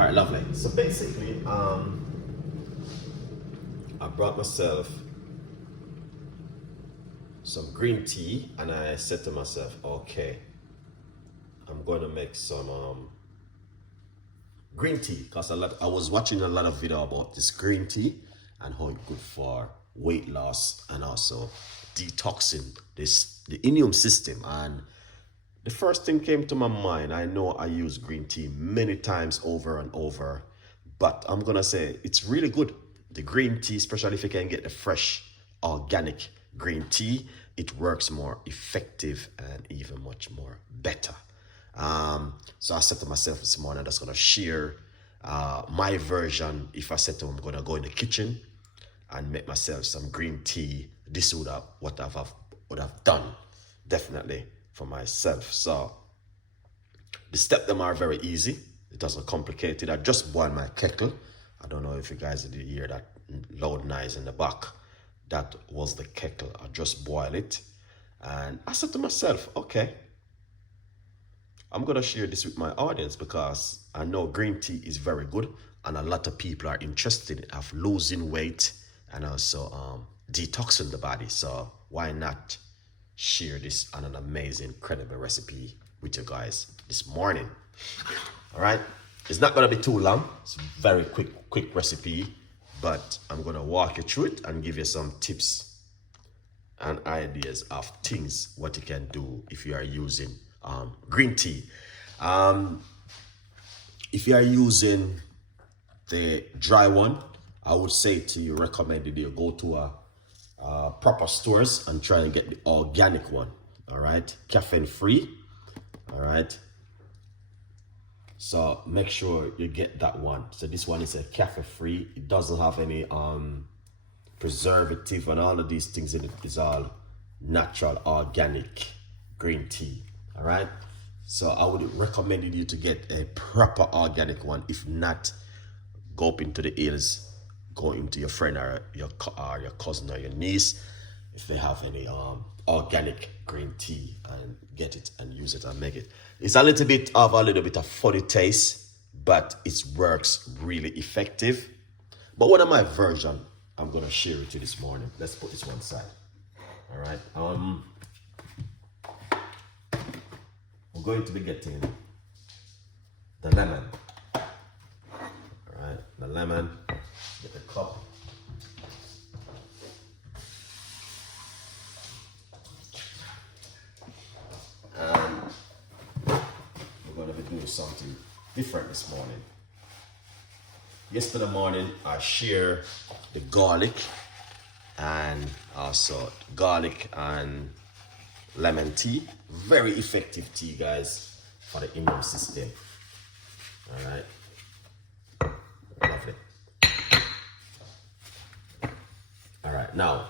All right, lovely. So basically, I brought myself some green tea, and I said to myself, okay, I'm going to make some green tea because I was watching a lot of video about this green tea and how it's good for weight loss and also detoxing the immune system. And the first thing came to my mind. I know I use green tea many times over and over, but I'm gonna say it's really good. The green tea, especially if you can get the fresh organic green tea, it works more effective and even much more better. So I said to myself this morning, I'm just gonna share my version. If I said to him, I'm gonna go in the kitchen and make myself some green tea, this would have would have done definitely for myself. So the steps them are very easy. It doesn't complicate it. I just boil my kettle. I don't know if you guys did hear that loud noise in the back. That was the kettle. I just boil it. And I said to myself, okay, I'm gonna share this with my audience because I know green tea is very good and a lot of people are interested in losing weight and also detoxing the body. So why not share this on an amazing, incredible recipe with you guys this morning? All right, it's not gonna be too long. It's a very quick recipe, but I'm gonna walk you through it and give you some tips and ideas of things what you can do if you are using green tea. If you are using the dry one, I would say to you, recommended you go to a proper stores and try and get the organic one. All right, caffeine free. All right, so make sure you get that one. So this one is a caffeine free. It doesn't have any preservative and all of these things in it. Is all natural organic green tea. All right, so I would recommend you to get a proper organic one. If not, go up into the hills, go into your friend or your cousin or your niece if they have any organic green tea, and get it and use it and make it. It's a little bit of funny taste, but it works really effective. But one of my version I'm gonna share with you this morning. Let's put this one side. All right. We're going to be getting the lemon. All right, the lemon. Get the cup. And we're going to be doing something different this morning. Yesterday morning, I shared the garlic and also garlic and lemon tea. Very effective tea, guys, for the immune system. All right, lovely. All right, now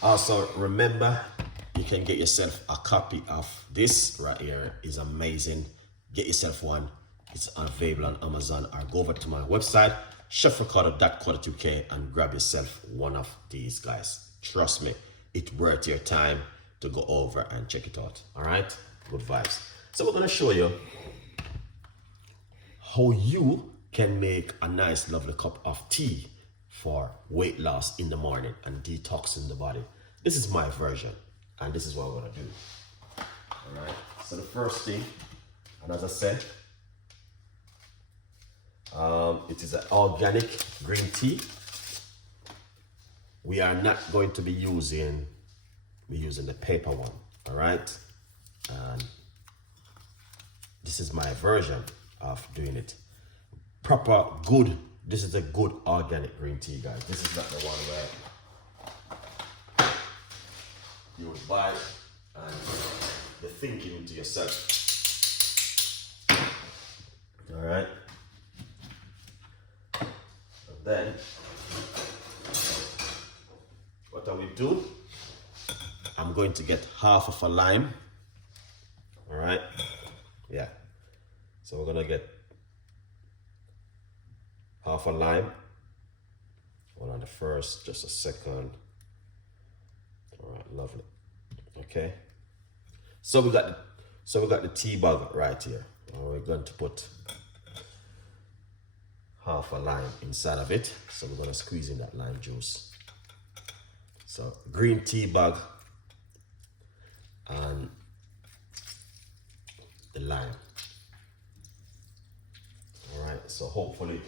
also remember, you can get yourself a copy of this right here. Is amazing. Get yourself one. It's available on Amazon, or go over to my website chefricardo.co.uk and grab yourself one of these, guys. Trust me, it's worth your time to go over and check it out. All right, good vibes. So we're going to show you how you can make a nice lovely cup of tea for weight loss in the morning and detoxing the body. This is my version, and this is what we're going to do. All right, so the first thing, and as I said, it is an organic green tea. We are not going to be using the paper one. All right, and this is my version of doing it proper good. This is a good organic green tea, guys. This is not the one where you would buy and you're thinking to yourself. All right, and then what I will do, I'm going to get half of a lime. All right, yeah, so we're gonna get half a lime. Hold on, just a second. All right, lovely. Okay, so we got the tea bag right here. We're going to put half a lime inside of it. So we're gonna squeeze in that lime juice. So green tea bag and the lime. All right, so hopefully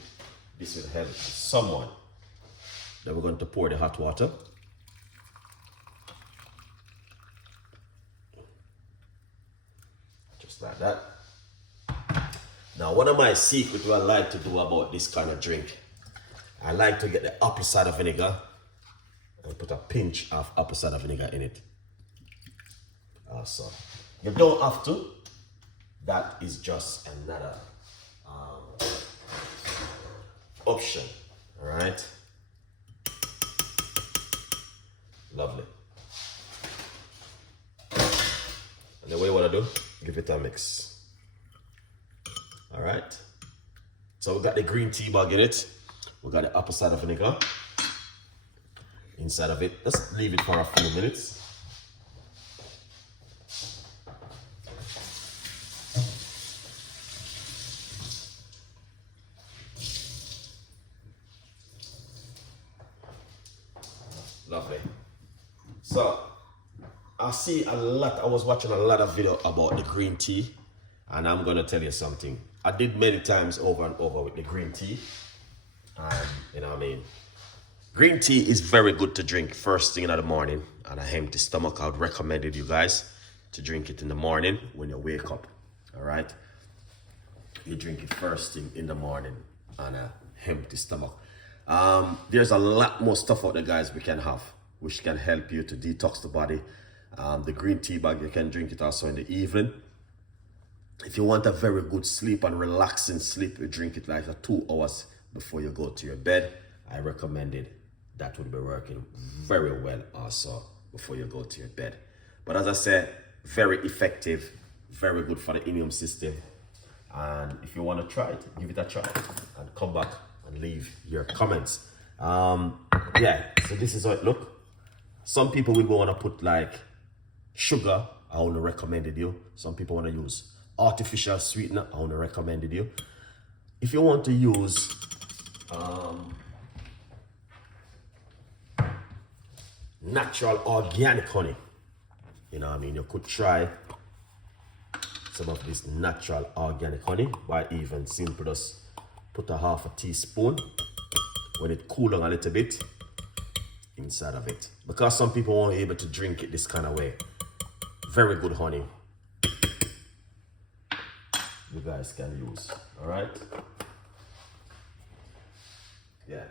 this will help someone. Then we're going to pour the hot water. Just like that. Now, one of my secrets what I like to do about this kind of drink, I like to get the apple cider vinegar and put a pinch of apple cider vinegar in it. Also, you don't have to. That is just another option. All right. Lovely. And then what you want to do, give it a mix. All right. So we got the green tea bag in it. We got the apple cider vinegar inside of it. Let's leave it for a few minutes. Lovely. So I was watching a lot of video about the green tea, and I'm gonna tell you something. I did many times over and over with the green tea. You know what I mean? Green tea is very good to drink first thing in the morning on an empty stomach. I would recommend it, you guys, to drink it in the morning when you wake up. All right? You drink it first thing in the morning on an empty stomach. There's a lot more stuff out there, guys, we can have, which can help you to detox the body. The green tea bag, you can drink it also in the evening. If you want a very good sleep and relaxing sleep, you drink it like 2 hours before you go to your bed. I recommend it. That would be working very well also before you go to your bed. But as I said, very effective, very good for the immune system. And if you want to try it, give it a try and come back and leave your comments. Yeah, so this is how it looks. Some people will want to put like sugar. I only recommended you. Some people want to use artificial sweetener. I only recommended you. If you want to use natural organic honey, you know what I mean, you could try some of this natural organic honey by even simply just put a half a teaspoon when it cools down a little bit inside of it, because some people won't be able to drink it this kind of way. Very good honey you guys can use. All right, yeah.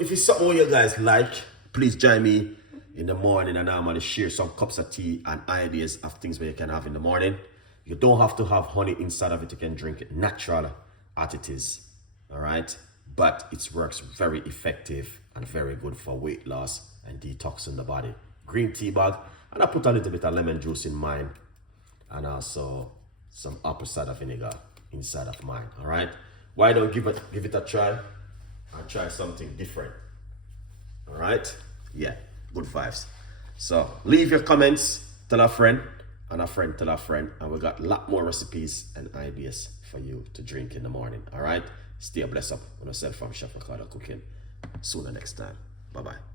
If it's something you guys like, please join me in the morning, and I'm going to share some cups of tea and ideas of things where you can have in the morning. You don't have to have honey inside of it. You can drink it natural as it is. All right, but it works very effective and very good for weight loss and detoxing the body. Green tea bag, and I put a little bit of lemon juice in mine, and also some apple cider vinegar inside of mine. All right, why don't give it a try and try something different? All right, yeah, good vibes. So leave your comments, tell a friend, and a friend tell a friend, and we got a lot more recipes and ideas for you to drink in the morning. All right, stay blessed up on yourself from Chef Ricardo Cooking. See you next time. Bye bye.